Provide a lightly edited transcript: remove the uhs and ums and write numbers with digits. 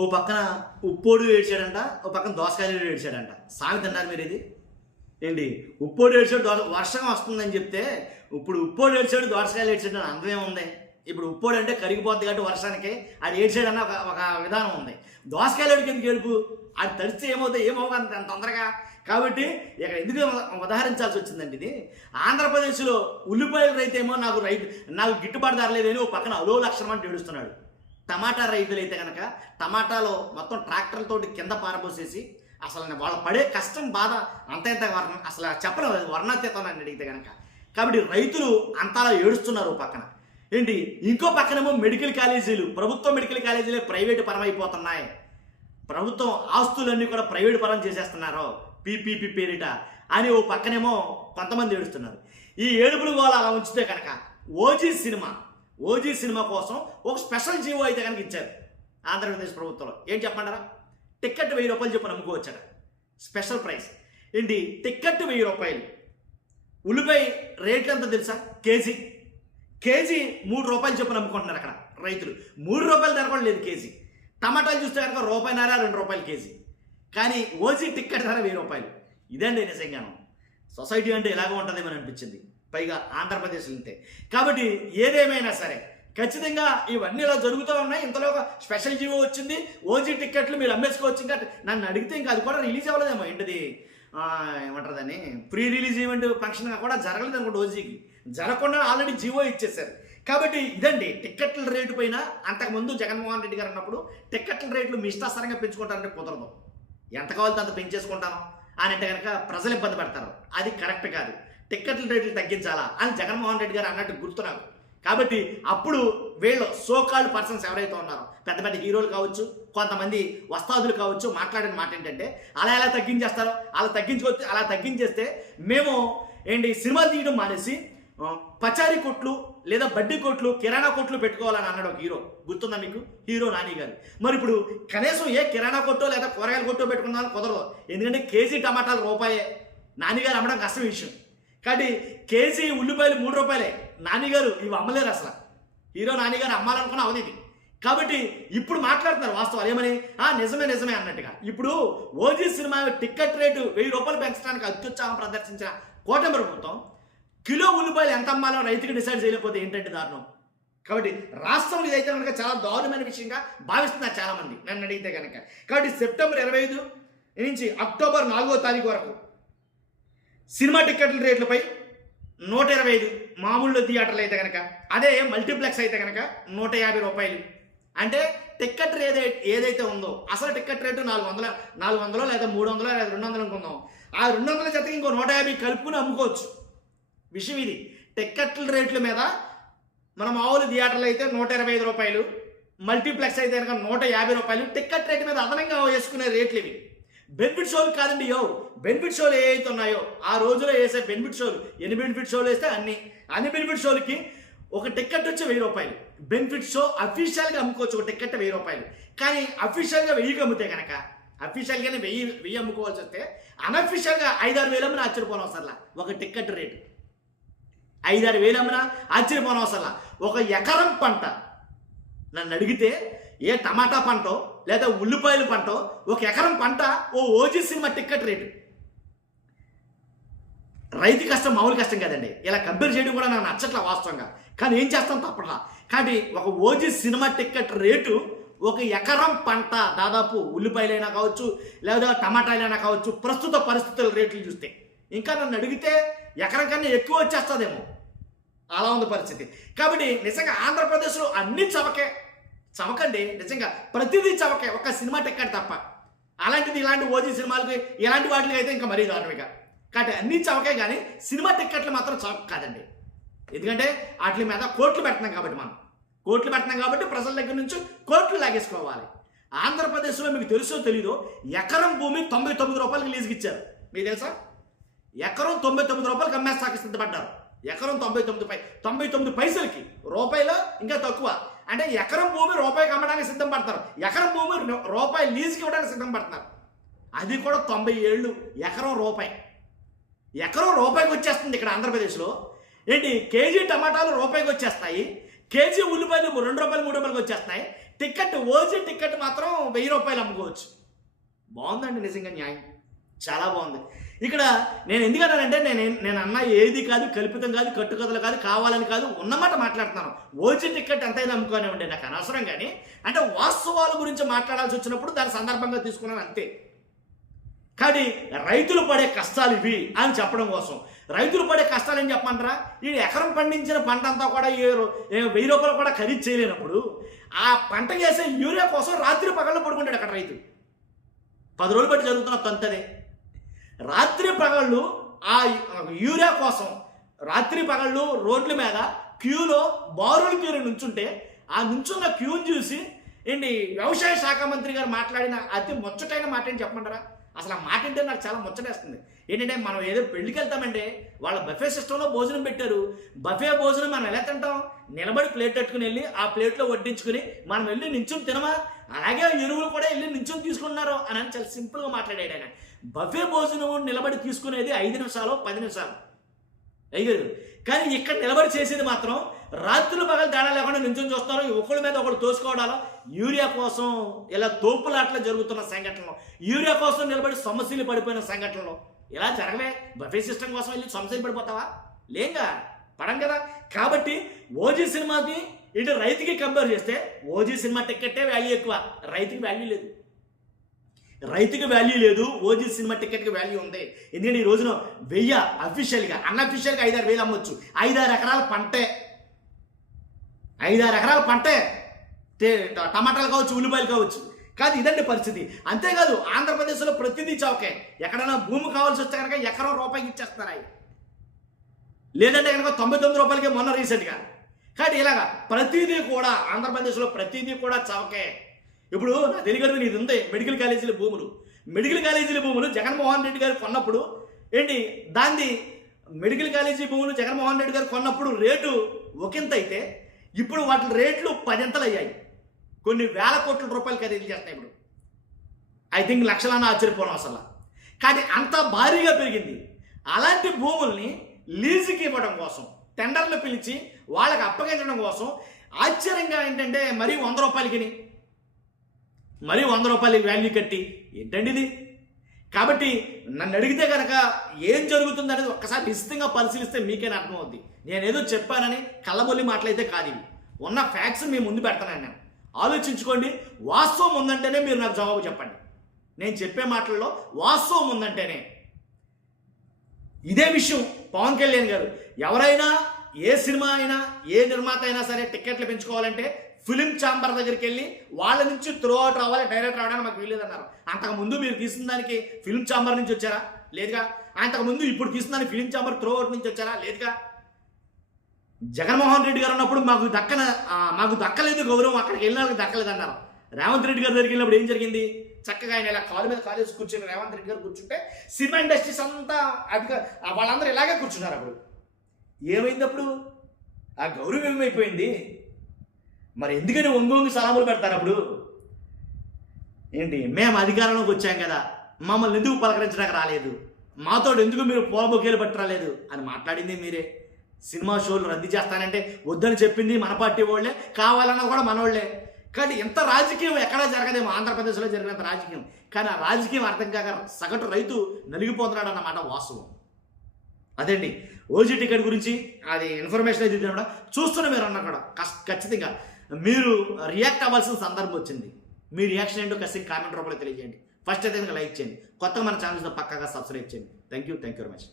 ఓ పక్కన ఉప్పోడు ఏడ్చాడంట, ఓ పక్కన దోసకాయలు ఏడ్చాడంట. సామెత తిన్నారు మీరు ఇది ఏంటి? ఉప్పోడు ఏడ్చాడు, వర్షం వస్తుందని చెప్తే ఇప్పుడు ఉప్పోడు ఏడ్చాడు, దోసకాయలు ఏడ్చాడు అని అందమే ఉంది. ఇప్పుడు ఉప్పోడు అంటే కరిగిపోద్ది కాబట్టి వర్షానికి అది ఏడ్చాడన్న ఒక విధానం ఉంది. దోసకాయలు ఎందుకు ఏడుపు? అది తడిస్తే ఏమవుతాయి, ఏమవుతుంది అంత తొందరగా. కాబట్టి ఇక్కడ ఎందుకు ఉదాహరించాల్సి వచ్చిందండి ఇది. ఆంధ్రప్రదేశ్లో ఉల్లిపాయల రైతేమో నాకు గిట్టుబాటు ధర లేదని ఓ పక్కన అలో లక్షణం అంటే ఏడుస్తున్నాడు. టమాటా రైతులు అయితే కనుక టమాటాలో మొత్తం ట్రాక్టర్లతోటి కింద పారబోసేసి అసలు వాళ్ళు పడే కష్టం బాధ అంత అసలు చెప్పలేదు, వర్ణాతీతం అని అడిగితే కనుక. కాబట్టి రైతులు అంతలా ఏడుస్తున్నారు పక్కన. ఏంటి ఇంకో పక్కనేమో మెడికల్ కాలేజీలు, ప్రభుత్వ మెడికల్ కాలేజీలే ప్రైవేటు పరం అయిపోతున్నాయి. ప్రభుత్వం ఆస్తులన్నీ కూడా ప్రైవేటు పరం చేసేస్తున్నారు పీపీపీ పేరిట అని ఓ పక్కనేమో కొంతమంది ఏడుస్తున్నారు. ఈ ఏడుపులు గోల అలా ఉంచితే కనుక ఓజీ సినిమా కోసం ఒక స్పెషల్ జీవో అయితే కనుక ఇచ్చారు ఆంధ్రప్రదేశ్ ప్రభుత్వంలో. ఏం చెప్పంటారా? టికెట్ 1000 రూపాయలు చెప్పి నమ్ముకోవచ్చట. స్పెషల్ ప్రైస్ ఏంటి? టికెట్ 1000 రూపాయలు. ఉల్లిపాయ రేట్లు ఎంత తెలుసా? కేజీ 3 రూపాయలు చెప్పి నమ్ముకుంటున్నారు అక్కడ రైతులు. 3 రూపాయల ధర కూడా లేదు కేజీ. టమాటాలు చూస్తే కనుక ₹1.5 ₹2 కేజీ. కానీ ఓజీ టికెట్ ధర 1000 రూపాయలు. ఇదండి నిజంగాను సొసైటీ అంటే ఇలాగ ఉంటుందేమని అనిపించింది, పైగా ఆంధ్రప్రదేశ్ ఇంతే. కాబట్టి ఏదేమైనా సరే ఖచ్చితంగా ఇవన్నీ ఇలా జరుగుతూ ఉన్నాయి. ఇంతలో ఒక స్పెషల్ జీవో వచ్చింది, ఓజీ టికెట్లు మీరు అమ్మేసుకోవచ్చు. ఇంకా నన్ను అడిగితే ఇంకా అది కూడా రిలీజ్ అవ్వలేదేమో. ఏంటిది ఏమంటారు దాన్ని, ప్రీ రిలీజ్ ఈవెంట్ ఫంక్షన్ కూడా జరగలేదు అనుకోండి. ఓజీకి జరగకుండా ఆల్రెడీ జీవో ఇచ్చేసారు. కాబట్టి ఇదండి టికెట్ల రేటు పైన. అంతకుముందు జగన్మోహన్ రెడ్డి గారు అన్నప్పుడు టికెట్ల రేట్లు మీ ఇష్టాసారంగా పెంచుకుంటారంటే కుదరదు, ఎంత కావాలో అంత పెంచేసుకుంటాను అని అంటే కనుక ప్రజలు ఇబ్బంది పడతారు. అది కరెక్ట్ కాదు. టికెట్ల రేట్లు తగ్గించాలా అని జగన్మోహన్ రెడ్డి గారు అన్నట్టు గుర్తున్నారు. కాబట్టి అప్పుడు వీళ్ళు సోకాల్డ్ పర్సన్స్ ఎవరైతే ఉన్నారో, పెద్ద పెద్ద హీరోలు కావచ్చు, కొంతమంది వస్తాదులు కావచ్చు, మాట్లాడిన మాట ఏంటంటే అలా ఎలా తగ్గించేస్తారో అలా తగ్గించేస్తే మేము ఏంటి సినిమాలు తీయడం మానేసి పచారీ కొట్లు లేదా బడ్డీ కొట్లు, కిరాణా కొట్లు పెట్టుకోవాలని అన్నాడు ఒక హీరో. గుర్తుందా మీకు? హీరో నాని గారు. మరి ఇప్పుడు కనీసం ఏ కిరాణా కొట్టో లేదా కూరగాయల కొట్టో పెట్టుకున్నాను కుదరదు. ఎందుకంటే కేజీ టమాటాలు రూపాయే, నానిగారు అమ్మడం కష్టం విషయం. కాబట్టి కేజీ ఉల్లిపాయలు 3 రూపాయలే. నానిగారు ఇవి అమ్మలేరు అసలు. హీరో నానిగారు అమ్మాలనుకున్న అవధి. కాబట్టి ఇప్పుడు మాట్లాడుతున్నారు వాస్తవాలు ఏమని, నిజమే అన్నట్టుగా. ఇప్పుడు ఓజీ సినిమా టికెట్ రేటు 1000 రూపాయలు పెంచడానికి అత్యుత్సాహం ప్రదర్శించిన కూటమి ప్రభుత్వం కిలో ఉల్లిపాయలు ఎంత అమ్మాలో రైతుకి డిసైడ్ చేయలేకపోతే ఏంటంటే దారుణం. కాబట్టి రాష్ట్రంలో ఇదైతే కనుక చాలా దారుణమైన విషయంగా భావిస్తున్నారు చాలామంది నన్ను అడిగితే కనుక. కాబట్టి సెప్టెంబర్ 25 నుంచి అక్టోబర్ 4వ తారీఖు వరకు సినిమా టికెట్ల రేట్లపై 125 మామూలు థియేటర్లు అయితే కనుక, అదే మల్టీప్లెక్స్ అయితే కనుక 150 రూపాయలు. అంటే టికెట్ రేట్ ఏదైతే ఉందో అసలు టికెట్ రేటు 400 లేదా 300 లేదా 200 అనుకుందాం. ఆ 200 జతకి ఇంకో 150 కలుపుకుని అమ్ముకోవచ్చు. విషయం ఇది. టికెట్ల రేట్ల మీద మన మామూలు థియేటర్లు అయితే 125 రూపాయలు, మల్టీప్లెక్స్ అయితే కనుక 150 రూపాయలు. టికెట్ రేట్ మీద అదనంగా వేసుకునే రేట్లు ఇవి. బెనిఫిట్ షోలు కాదండి. బెనిఫిట్ షోలు ఏవైతే ఉన్నాయో ఆ రోజులో వేసే బెనిఫిట్ షోలు, ఎన్ని బెనిఫిట్ షోలు వేస్తే అన్ని బెనిఫిట్ షోలకి ఒక టికెట్ వచ్చి 1000 రూపాయలు. బెనిఫిట్ షో అఫీషియల్గా అమ్ముకోవచ్చు ఒక టికెట్ 1000 రూపాయలు. కానీ అఫీషియల్గా 1000కి అమ్మితే కనుక, అఫీషియల్గానే 1000 అమ్ముకోవాల్సి వస్తే అనఫీషియల్గా 5-6 వేలు అమ్మినా ఆశ్చర్యపోవడం అవసరంలా. ఒక టికెట్ రేటు 5-6 వేలు అమ్మినా ఆశ్చర్యపోవడం అవసరంలా. ఒక ఎకరం పంట నన్ను అడిగితే, ఏ టమాటా పంటో లేదా ఉల్లిపాయల పంటో, ఒక ఎకరం పంట ఓజీ సినిమా టికెట్ రేటు. రైతు కష్టం మామూలు కష్టం కదండి. ఇలా కంపేర్ చేయడం కూడా నాకు నచ్చట్లా వాస్తవంగా. కానీ ఏం చేస్తాం తప్పట్లా. కానీ ఒక ఓజీ సినిమా టికెట్ రేటు ఒక ఎకరం పంట దాదాపు ఉల్లిపాయలైనా కావచ్చు లేదా టమాటాలైనా కావచ్చు, ప్రస్తుత పరిస్థితుల రేట్లు చూస్తే ఇంకా నన్ను అడిగితే ఎకరం కన్నా ఎక్కువ వచ్చేస్తుందేమో, అలా ఉంది పరిస్థితి. కాబట్టి నిజంగా ఆంధ్రప్రదేశ్లో అన్ని చవకండి. నిజంగా ప్రతిదీ చవకే, ఒక సినిమా టికెట్ తప్ప. అలాంటిది ఇలాంటి ఓజీ సినిమాలకి ఇలాంటి వాటికి అయితే ఇంకా మరీ దారుణంగా. కాబట్టి అన్నీ చవకే, కానీ సినిమా టికెట్లు మాత్రం చవక కాదండి. ఎందుకంటే వాటి మీద కోట్లు పెడుతున్నాం కాబట్టి ప్రజల దగ్గర నుంచి కోట్లు లాగేసుకోవాలి. ఆంధ్రప్రదేశ్లో మీకు తెలుసో తెలీదో ఎకరం భూమి 99 రూపాయలకి లీజుకి ఇచ్చారు. మీకు తెలుసా? ఎకరం 99 రూపాయలకి అమ్మేస్తాకి సిద్ధపడ్డారు. ఎకరం 99 పైసలకి, రూపాయలు ఇంకా తక్కువ. అంటే ఎకరం భూమి రూపాయికి అమ్మడానికి సిద్ధం పడతారు, ఎకరం భూమి రూపాయి లీజుకి ఇవ్వడానికి సిద్ధం పడుతున్నారు. అది కూడా 90 ఏళ్ళు. ఎకరం రూపాయికి వచ్చేస్తుంది ఇక్కడ ఆంధ్రప్రదేశ్లో. ఏంటి కేజీ టమాటాలు రూపాయికి వచ్చేస్తాయి, కేజీ ఉల్లిపాయలు 2 రూపాయలు 3 రూపాయలకి వచ్చేస్తాయి, టికెట్ ఓజీ టికెట్ మాత్రం 1000 రూపాయలు అమ్ముకోవచ్చు. బాగుందండి నిజంగా న్యాయం, చాలా బాగుంది. ఇక్కడ నేను ఎందుకన్నానంటే నేను అన్న ఏది కాదు, కల్పితం కాదు, కట్టుకథలు కాదు, కావాలని కాదు, ఉన్నమాట మాట్లాడుతున్నాను. ఓజీ టికెట్ ఎంతైనా అమ్ముకోనివ్వండి, నాకు అనవసరం. కానీ అంటే వాస్తవాల గురించి మాట్లాడాల్సి వచ్చినప్పుడు దాని సందర్భంగా తీసుకున్నాను అంతే. కానీ రైతులు పడే కష్టాలు ఇవి అని చెప్పడం కోసం, రైతులు పడే కష్టాలు ఏం చెప్పమంటారా? ఈ ఎకరం పండించిన పంట అంతా కూడా 1000 రూపాయలు కూడా ఖరీదు చేయలేనప్పుడు ఆ పంట చేసే యూరియా కోసం రాత్రి పగళ్ళు పడుకుంటాడు అక్కడ రైతు. 10 రోజులు బట్టి జరుగుతున్న తంతనే. రాత్రి పగళ్ళు ఆ యూరియా కోసం రాత్రి పగళ్ళు రోడ్ల మీద క్యూలో బారులు క్యూలో నుంచుంటే ఆ నుంచున్న క్యూని చూసి ఏంటి వ్యవసాయ శాఖ మంత్రి గారు మాట్లాడిన అతి ముచ్చటైన మాట ఏంటి చెప్పమంటారా? అసలు ఆ మాట అంటే నాకు చాలా ముచ్చటేస్తుంది. ఏంటంటే మనం ఏదో పెళ్లికి వెళ్తామంటే వాళ్ళ బఫే సిస్టంలో భోజనం పెట్టారు. బఫే భోజనం మనం ఎలా తింటాం? నిలబడి ప్లేట్ పెట్టుకుని వెళ్ళి ఆ ప్లేట్లో వడ్డించుకుని మనం వెళ్ళి నించుని తినమా? అలాగే ఎరువులు కూడా వెళ్ళి నించుని తీసుకున్నారు అని చాలా సింపుల్గా మాట్లాడాడు ఆయన. బఫే భోజనం నిలబడి తీసుకునేది 5 నిమిషాలు 10 నిమిషాలు అయ్యారు. కానీ ఇక్కడ నిలబడి చేసేది మాత్రం రాత్రులు పగలు తేడా లేకుండా నించుని చూస్తారు. ఒకళ్ళ మీద ఒకళ్ళు తోసుకోవడాలు, యూరియా కోసం ఇలా తోపులాట్లు జరుగుతున్న సంఘటనలు, యూరియా కోసం నిలబడి సమస్యలు పడిపోయిన సంఘటనలు ఇలా జరగవే. బఫే సిస్టమ్ కోసం వెళ్ళి సమస్యలు పడిపోతావా? లేంగా పడం కదా. కాబట్టి ఓజీ సినిమాకి ఇటు రైతుకి కంపేర్ చేస్తే ఓజీ సినిమా టికెట్టే వాల్యూ ఎక్కువ, రైతుకి వాల్యూ లేదు. రైతుకి వాల్యూ లేదు, ఓజీ సినిమా టికెట్కి వాల్యూ ఉంది. ఎందుకంటే ఈ రోజున 1000 అఫీషియల్గా, అన్అఫీషియల్గా 5-6 వేలు అమ్మొచ్చు. 5-6 ఎకరాల పంటే, 5-6 ఎకరాల పంటే, టమాటాలు కావచ్చు, ఉల్లిపాయలు కావచ్చు. కాదు ఇదండి పరిస్థితి. అంతేకాదు ఆంధ్రప్రదేశ్లో ప్రతిదీ చౌకే. ఎక్కడైనా భూమి కావాల్సి వస్తే కనుక ఎకరం రూపాయికి ఇచ్చేస్తారు అవి, లేదంటే కనుక 99 రూపాయలకి మొన్న రీసెంట్గా. కాబట్టి ఇలాగా ప్రతిదీ కూడా ఆంధ్రప్రదేశ్లో ప్రతిదీ కూడా చౌకే. ఇప్పుడు నా తెలియదు ఇది ఉంది, మెడికల్ కాలేజీల భూములు. మెడికల్ కాలేజీల భూములు జగన్మోహన్ రెడ్డి గారు కొన్నప్పుడు ఏంటి దాన్ని మెడికల్ కాలేజీ భూములు జగన్మోహన్ రెడ్డి గారు కొన్నప్పుడు రేటు ఒకంత అయితే ఇప్పుడు వాటి రేట్లు 10 అంతలు అయ్యాయి. కొన్ని వేల కోట్ల రూపాయలు ఖరీదు చేస్తాయి ఇప్పుడు. ఐ థింక్ లక్షలన్నా ఆశ్చర్యపోవడం అసలు. కానీ అంత భారీగా పెరిగింది. అలాంటి భూముల్ని లీజుకి ఇవ్వడం కోసం, టెండర్లు పిలిచి వాళ్ళకి అప్పగించడం కోసం ఆశ్చర్యంగా ఏంటంటే మరీ 100 రూపాయలకి, మరీ 100 రూపాయలకి వాల్యూ కట్టి ఏంటండి ఇది? కాబట్టి నన్ను అడిగితే కనుక ఏం జరుగుతుంది అనేది ఒక్కసారి నిశ్చితంగా పరిశీలిస్తే మీకే అర్థమవుద్ది. నేనేదో చెప్పానని కళ్ళబొల్లి మాటలైతే కాదు, ఇవి ఉన్న ఫ్యాక్ట్స్ మీ ముందు పెడతాను. నేను ఆలోచించుకోండి. వాస్తవం ఉందంటేనే మీరు నాకు జవాబు చెప్పండి. నేను చెప్పే మాటల్లో వాస్తవం ఉందంటేనే. ఇదే విషయం పవన్ కళ్యాణ్ గారు ఎవరైనా ఏ సినిమా అయినా ఏ నిర్మాత అయినా సరే టికెట్లు పెంచుకోవాలంటే ఫిలిం ఛాంబర్ దగ్గరికి వెళ్ళి వాళ్ళ నుంచి త్రూ అవుట్ రావాలి, డైరెక్ట్ రావడానికి మాకు వీలేదన్నారు. అంతకుముందు మీరు తీసిన దానికి ఫిలిం ఛాంబర్ నుంచి వచ్చారా? లేదుగా. అంతకుముందు ఇప్పుడు తీసిన దానికి ఫిలిం ఛాంబర్ త్రూ అవుట్ నుంచి వచ్చారా? లేదుగా. జగన్మోహన్ రెడ్డి గారు ఉన్నప్పుడు మాకు దక్కలేదు గౌరవం, అక్కడికి వెళ్ళిన వాళ్ళకి దక్కలేదు అన్నారు. రేవంత్ రెడ్డి గారి దగ్గరికి వెళ్ళినప్పుడు ఏం జరిగింది? చక్కగా ఆయన ఇలా కాలు మీద కాలేసి కూర్చొని రేవంత్ రెడ్డి గారు కూర్చుంటే సినిమా ఇండస్ట్రీస్ అంతా వాళ్ళందరూ ఇలాగే కూర్చున్నారు. అప్పుడు ఏమైంది? అప్పుడు ఆ గౌరవం ఏమైపోయింది? మరి ఎందుకని ఒంగోంగి సలాములు పెడతారు? అప్పుడు ఏంటి మేము అధికారంలోకి వచ్చాం కదా, మమ్మల్ని ఎందుకు పలకరించడానికి రాలేదు, మాతో ఎందుకు మీరు పూల బొకేలు పట్టి రాలేదు అని మాట్లాడింది మీరే. సినిమా షోలు రద్దు చేస్తానంటే వద్దని చెప్పింది మన పార్టీ వాళ్ళే, కావాలన్నా కూడా మనోళ్లే. కానీ ఎంత రాజకీయం ఎక్కడా జరగదేమో ఆంధ్రప్రదేశ్లో జరిగినంత రాజకీయం. కానీ ఆ రాజకీయం అర్థం కాక సగటు రైతు నలిగిపోతున్నాడు అన్నమాట వాస్తవం. అదండి ఓజీ టికెట్ గురించి అది ఇన్ఫర్మేషన్ అయితే కూడా చూస్తున్న మీరు అన్నా కూడా ఖచ్చితంగా మీరు రియాక్ట్ అవ్వాల్సిన సందర్భం వచ్చింది. మీ రియాక్షన్ ఏంటో ఖచ్చితంగా కామెంట్ రూపంలో తెలియజేయండి. ఫస్ట్ అయితే లైక్ చేయండి, కొత్తగా మన ఛానల్స్లో పక్కాగా సబ్స్క్రైబ్ చేయండి. Thank you very much.